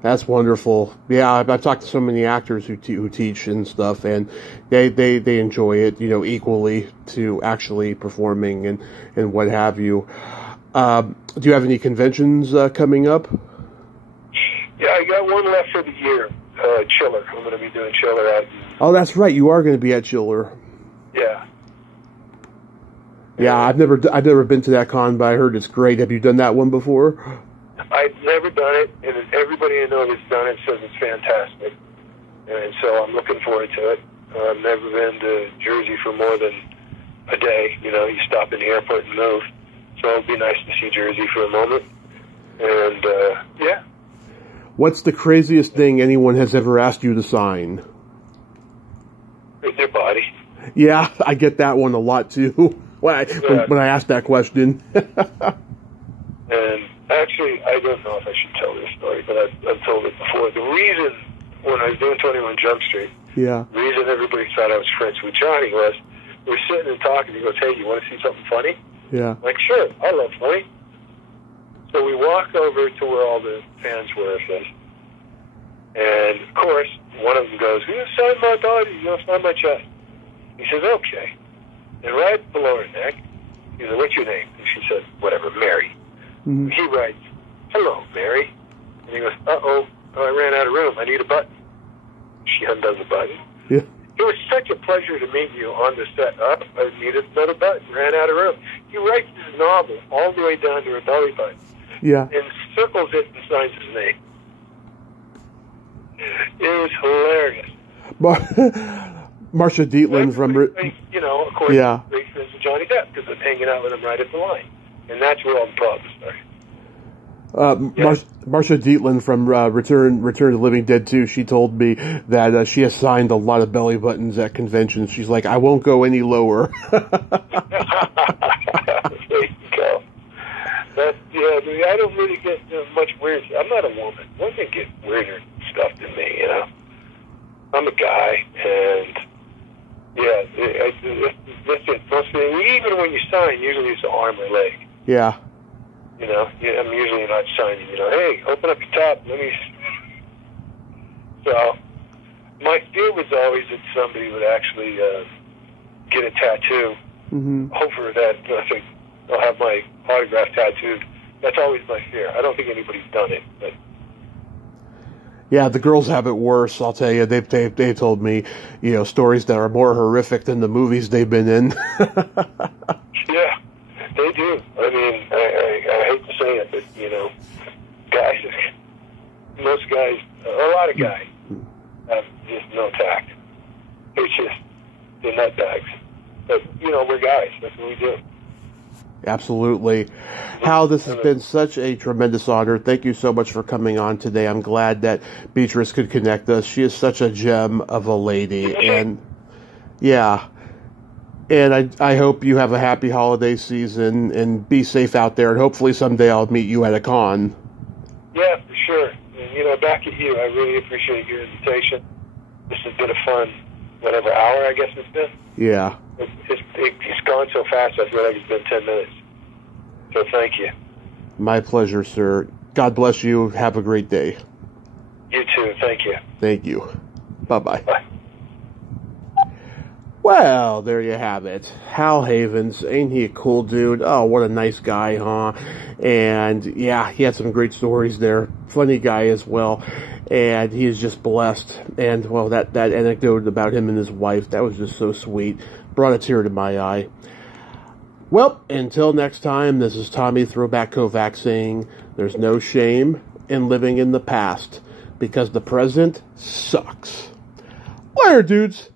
That's wonderful. Yeah, I've talked to so many actors who teach and stuff, and they enjoy it, you know, equally to actually performing and what have you. Do you have any conventions coming up? Yeah, I got one left for the year. Chiller. I'm going to be doing Chiller out. Oh, that's right. You are going to be at Chiller. Yeah. Yeah, I've never been to that con, but I heard it's great. Have you done that one before? I've never done it, and everybody I know that's done it says it's fantastic. And so I'm looking forward to it. I've never been to Jersey for more than a day. You know, you stop in the airport and move. So it'll be nice to see Jersey for a moment. And, yeah. What's the craziest thing anyone has ever asked you to sign? Their body. Yeah, I get that one a lot, too, when I ask that question. And actually, I don't know if I should tell this story, but I've told it before. The reason, when I was doing 21 Jump Street, the reason everybody thought I was friends with Johnny was, we're sitting and talking, he goes, hey, you want to see something funny? Yeah. I'm like, sure, I love funny. So we walk over to where all the fans were, and of course, one of them goes, you sign my body, you sign my chest. He says, okay. And right below her neck, he said, what's your name? And she said, whatever, Mary. Mm-hmm. He writes, hello, Mary. And he goes, uh-oh, I ran out of room. I need a button. She undoes the button. Yeah. It was such a pleasure to meet you on the set. I needed another button. Ran out of room. He writes his novel all the way down to her belly button. Yeah. And circles it and signs his name. It was hilarious. Marcia Dietland from... You know, of course, great friends with Johnny Depp because I'm hanging out with him right at the line. And that's where all the problems started. Marcia Dietland from Return to the Living Dead 2, she told me that she has signed a lot of belly buttons at conventions. She's like, I won't go any lower. There you go. I don't really get much weird. I'm not a woman. Women get weirder stuff than me, you know. I'm a guy, and that's it. Mostly, even when you sign, usually it's an arm or leg. Yeah. You know, I'm usually not signing, you know, hey, open up your top, let me... So, my fear was always that somebody would actually get a tattoo. Mm-hmm. Hopefully that, I think, I'll have my autograph tattooed. That's always my fear. I don't think anybody's done it, but... Yeah, the girls have it worse, I'll tell you. They told me, you know, stories that are more horrific than the movies they've been in. Yeah. They do. I mean, I hate to say it, but, you know, most guys, a lot of guys, have just no tact. They're nutbags. But, you know, we're guys. That's what we do. Absolutely. Hal, this has been such a tremendous honor. Thank you so much for coming on today. I'm glad that Beatrice could connect us. She is such a gem of a lady. And, yeah. And I hope you have a happy holiday season and be safe out there. And hopefully someday I'll meet you at a con. Yeah, for sure. And, you know, back at you, I really appreciate your invitation. This has been a fun, whatever, hour I guess it's been. Yeah. It's gone so fast, I feel like it's been 10 minutes. So thank you. My pleasure, sir. God bless you. Have a great day. You too. Thank you. Thank you. Bye-bye. Bye. Well, there you have it. Hal Havins, ain't he a cool dude? Oh, what a nice guy, huh? And yeah, he had some great stories there. Funny guy as well. And he is just blessed. And well, that anecdote about him and his wife, that was just so sweet. Brought a tear to my eye. Well, until next time, this is Tommy Throwback Kovac saying there's no shame in living in the past because the present sucks. Later, dudes.